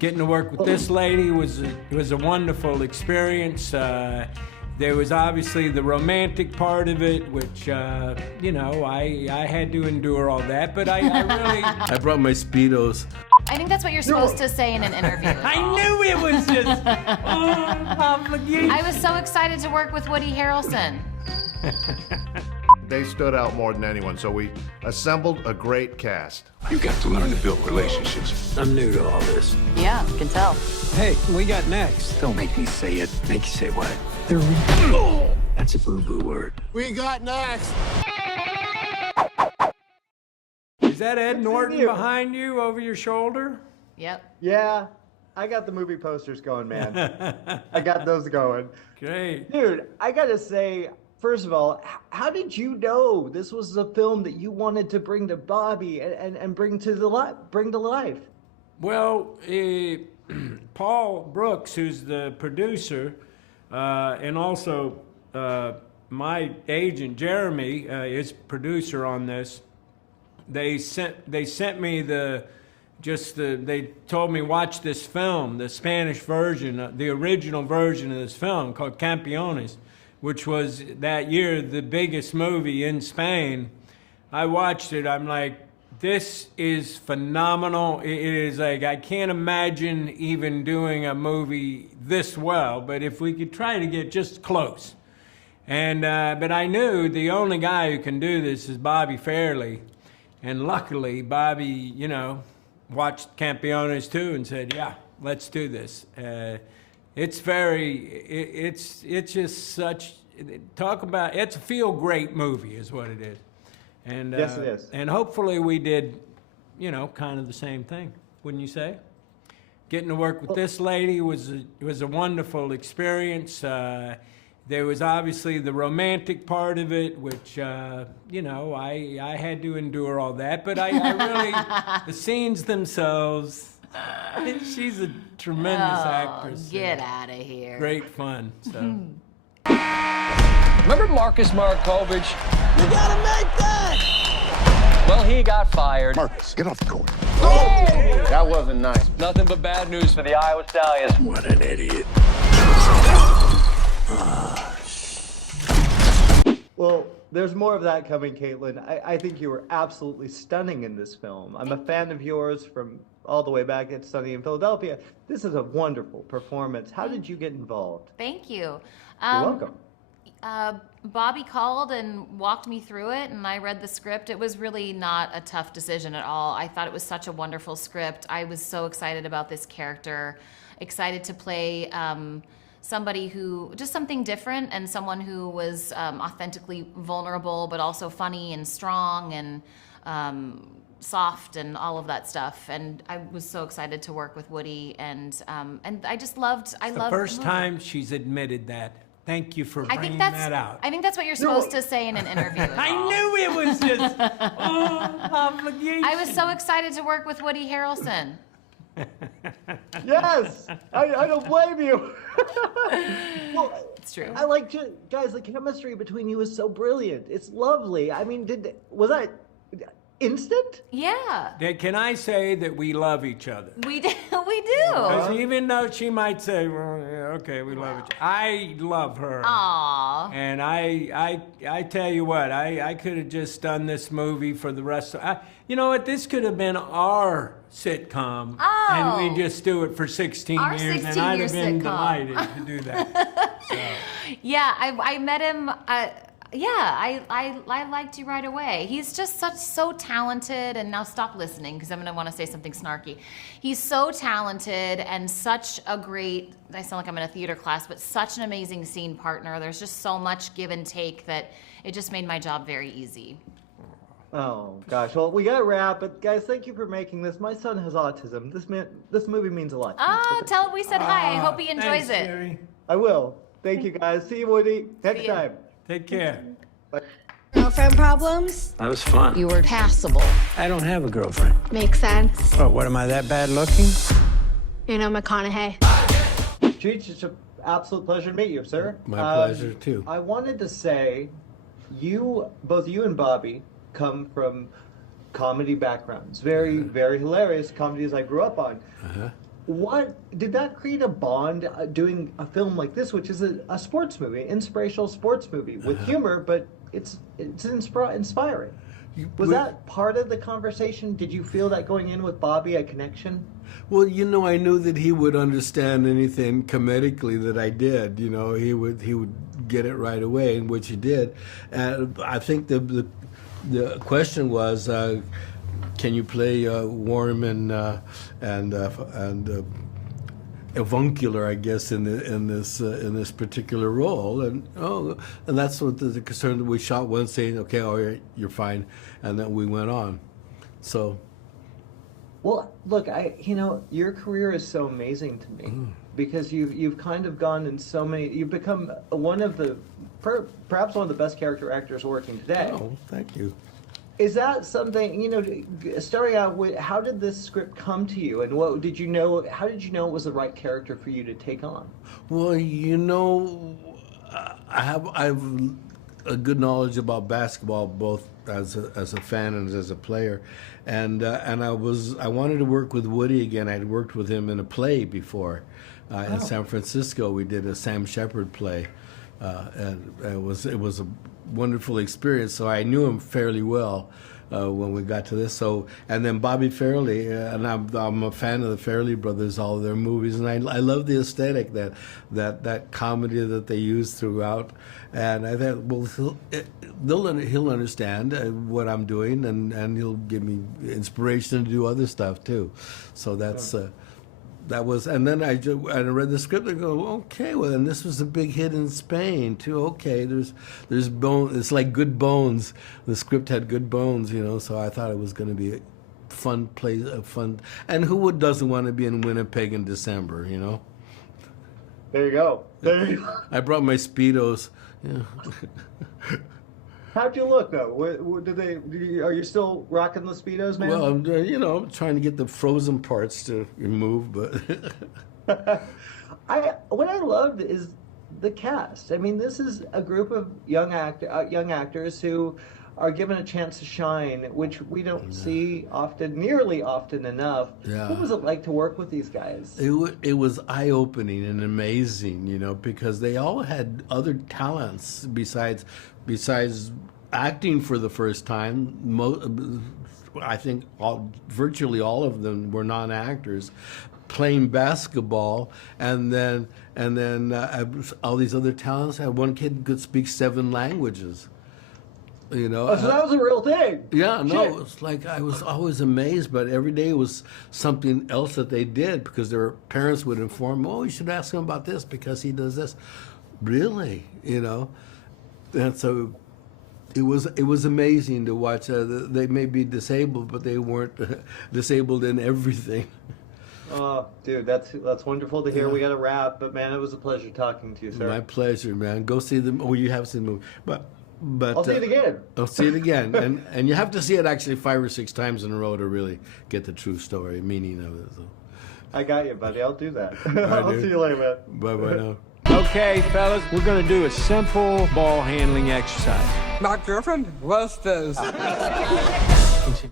Getting to work with this lady was a wonderful experience. There was obviously the romantic part of it, which, you know, I had to endure all that, but I really... I brought my Speedos. I think that's what you're supposed to say in an interview. I knew it was just obligation. I was so excited to work with Woody Harrelson. They stood out more than anyone, so we assembled a great cast. You got to learn to build relationships. I'm new to all this. Yeah, can tell. Hey, we got next. Don't make me say it. Make you say what? That's a boo-boo word. We got next. Is that Ed Norton behind you over your shoulder? Yep. Yeah, I got the movie posters going, man. I got those going. Great. Dude, I gotta say, first of all, how did you know this was a film that you wanted to bring to Bobby and bring to life? Well, Paul Brooks, who's the producer, and also my agent Jeremy is producer on this. They sent me they told me watch this film, the Spanish version, the original version of this film called Campeones, which was that year the biggest movie in Spain. I watched it. I'm like, this is phenomenal. It is like, I can't imagine even doing a movie this well, but if we could try to get just close. And but I knew the only guy who can do this is Bobby Farrelly. And luckily, Bobby, you know, watched Campeones too and said, yeah, let's do this. It's just such, talk about, it's a feel-great movie is what it is. And, yes, it is. And hopefully we did, you know, kind of the same thing, wouldn't you say? Getting to work with this lady was a wonderful experience. There was obviously the romantic part of it, which, you know, I had to endure all that. But I really, the scenes themselves, she's a tremendous actress. Get out of here. Great fun. So. Remember Marcus Markovich? You gotta make that! Well, he got fired. Marcus, get off the court. Oh! That wasn't nice. Nothing but bad news for the Iowa Stallions. What an idiot. Well, there's more of that coming, Kaitlin. I think you were absolutely stunning in this film. I'm a fan of yours from all the way back at Sunny in Philadelphia. This is a wonderful performance. How did you get involved? Thank you. You're welcome. Bobby called and walked me through it, and I read the script. It was really not a tough decision at all. I thought it was such a wonderful script. I was so excited about this character, excited to play somebody who, just something different, and someone who was authentically vulnerable, but also funny and strong and soft and all of that stuff. And I was so excited to work with Woody, and I just loved. I loved the first time she's admitted that. Thank you for bringing that out. I think that's what you're supposed to say in an interview. I knew it was just obligation. I was so excited to work with Woody Harrelson. Yes, I don't blame you. Well, It's true. I like to, guys. The chemistry between you is so brilliant. It's lovely. I mean, was that instant? Yeah, Can I say that we love each other? we do. We do. Because even though she might say, well, yeah, okay, we love each other, I love her. Aww. And I tell you what, I could have just done this movie for the rest of, you know what, this could have been our sitcom. Oh. And we just do it for 16 Our years, 16-year and I'd have been sitcom. delighted to do that. So. Yeah, I met him. Yeah, I liked you right away. He's just so talented, and now stop listening because I'm gonna want to say something snarky. He's so talented and such a great, I sound like I'm in a theater class, but such an amazing scene partner. There's just so much give and take that it just made my job very easy. Oh gosh, well we gotta wrap. But guys, thank you for making this. My son has autism. This movie means a lot to me. Oh, tell him we said hi. I hope he enjoys Thanks, it. Jerry. I will. Thank you guys. See you, Woody. Next See ya. time. Take care. Girlfriend problems? That was fun. You were passable. I don't have a girlfriend. Makes sense. Oh, what, am I that bad looking? You know McConaughey. Cheech, it's an absolute pleasure to meet you, sir. My pleasure, too. I wanted to say, both you and Bobby come from comedy backgrounds. Very hilarious comedies I grew up on. What did that create a bond doing a film like this, which is a sports movie, inspirational sports movie with humor, but it's inspiring. Was that part of the conversation? Did you feel that going in with Bobby, a connection? Well, you know, I knew that he would understand anything comedically that I did. You know, he would get it right away, and which he did. And I think the question was, can you play warm and avuncular, I guess, in this particular role, and that's what the concern that we shot one saying, okay, all right, you're fine, and then we went on. So, well, look, your career is so amazing to me because you've kind of gone in so many. You've become perhaps one of the best character actors working today. Oh, thank you. Is that something, starting out with, how did this script come to you, and how did you know it was the right character for you to take on? Well, I have a good knowledge about basketball, both as a fan and as a player, and I wanted to work with Woody again. I'd worked with him in a play before, in San Francisco. We did a Sam Shepard play, and it was a wonderful experience. So I knew him fairly well when we got to this. So, and then Bobby Farrelly, and I'm a fan of the Farrelly brothers, all of their movies, and I love the aesthetic, that comedy that they use throughout. And I thought, well, he'll understand what I'm doing, and he'll give me inspiration to do other stuff too. So that's. That was, and then I read the script and go, okay, well, and this was a big hit in Spain too. Okay, there's bone. It's like good bones. The script had good bones, So I thought it was going to be a fun play, and who doesn't want to be in Winnipeg in December, There you go. There you go. I brought my Speedos. Yeah. How'd you look though? Are you still rocking the Speedos, man? Well, I'm trying to get the frozen parts to remove, but what I loved is the cast. I mean, this is a group of young actors who are given a chance to shine, which we don't see nearly often enough. Yeah. What was it like to work with these guys? It was eye-opening and amazing, because they all had other talents besides acting for the first time. I think virtually all of them were non-actors, playing basketball, and then all these other talents. One kid could speak 7 languages. So that was a real thing. Yeah, no, Shit. it was like I was always amazed, but every day was something else that they did, because their parents would inform, oh, you should ask him about this because he does this. Really, and so it was amazing to watch. They may be disabled, but they weren't disabled in everything. Oh, dude, that's wonderful to hear. We got to wrap, but man, it was a pleasure talking to you, sir. My pleasure, man. Go see them. Oh, you have seen the movie, but I'll see it again. I'll see it again, and you have to see it actually 5 or 6 times in a row to really get the true story, meaning of it. So. I got you, buddy. I'll do that. I'll see you later, man. Bye now. Okay, fellas, we're gonna do a simple ball handling exercise. My girlfriend was this.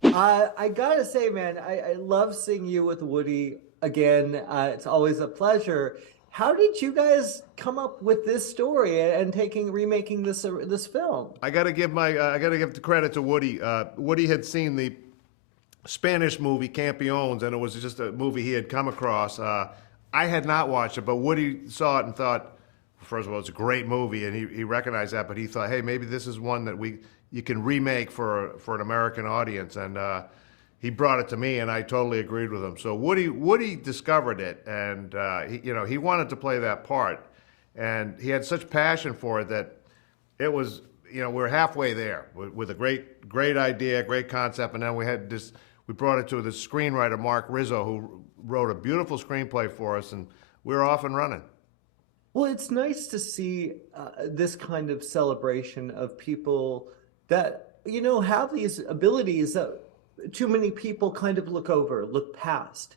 I gotta say, man, I love seeing you with Woody again. It's always a pleasure. How did you guys come up with this story and remaking this film? I got to give the credit to Woody. Woody had seen the Spanish movie Campeones, and it was just a movie he had come across. I had not watched it, but Woody saw it and thought, first of all, it's a great movie, and he recognized that. But he thought, hey, maybe this is one that you can remake for an American audience, and he brought it to me, and I totally agreed with him. So Woody discovered it, and he wanted to play that part, and he had such passion for it that it was, we're halfway there with a great idea, great concept, and then we brought it to the screenwriter Mark Rizzo, who wrote a beautiful screenplay for us, and we're off and running. Well, it's nice to see this kind of celebration of people that have these abilities that too many people kind of look past.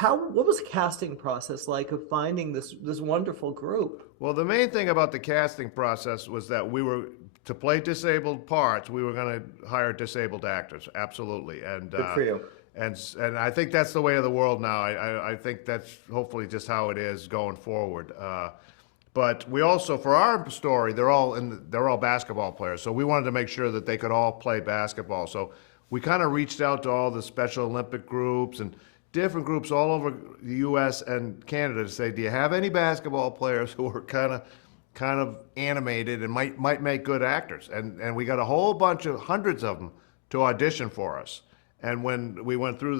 What was the casting process like of finding this wonderful group? Well, the main thing about the casting process was that to play disabled parts, we were going to hire disabled actors, absolutely. And Good for you. And I think that's the way of the world now. I think that's hopefully just how it is going forward. But we also, for our story, they're all basketball players. So we wanted to make sure that they could all play basketball. So we kind of reached out to all the Special Olympic groups and different groups all over the U.S. and Canada to say, do you have any basketball players who are kind of animated and might make good actors? And we got a whole bunch of hundreds of them to audition for us. And when we went through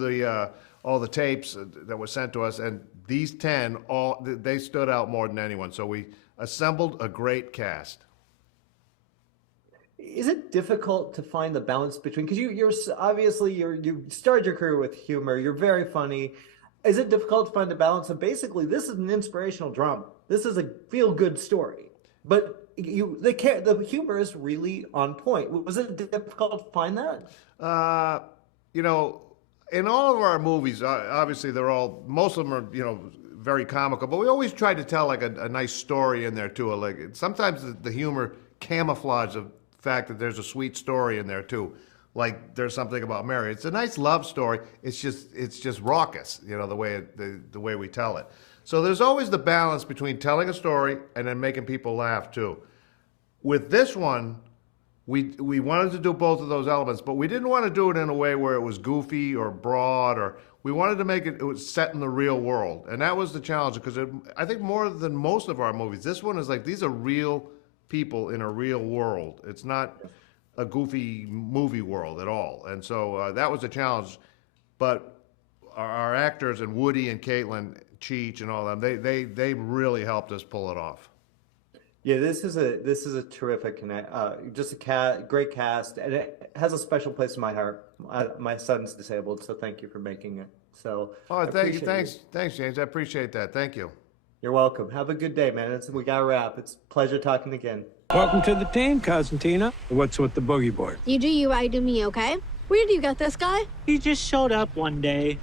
all the tapes that were sent to us, and these 10, they stood out more than anyone. So we assembled a great cast. Is it difficult to find the balance between, because you're obviously you started your career with humor, you're very funny. Is it difficult to find the balance of basically this is an inspirational drama, this is a feel-good story, but the humor is really on point? Was it difficult to find that? You know, in all of our movies, obviously most of them are, very comical, but we always try to tell like a nice story in there too. Like sometimes the humor camouflages the fact that there's a sweet story in there too. Like there's something about Mary. It's a nice love story. It's just raucous, the way we tell it. So there's always the balance between telling a story and then making people laugh too. With this one, we wanted to do both of those elements, but we didn't want to do it in a way where it was goofy or broad, or we wanted to make it was set in the real world. And that was the challenge, because I think more than most of our movies, this one is like, these are real people in a real world. It's not a goofy movie world at all. And so that was a challenge. But our actors and Woody and Kaitlin, Cheech and all them, they really helped us pull it off. Yeah, this is a terrific just a great cast, and it has a special place in my heart. My son's disabled, so thank you for making it. So Thanks, James. I appreciate that. Thank you. You're welcome. Have a good day, man. We got to wrap. It's a pleasure talking again. Welcome to the team, Cousin Tina. What's with the boogie board? You do you, I do me, okay? Where do you get this guy? He just showed up one day.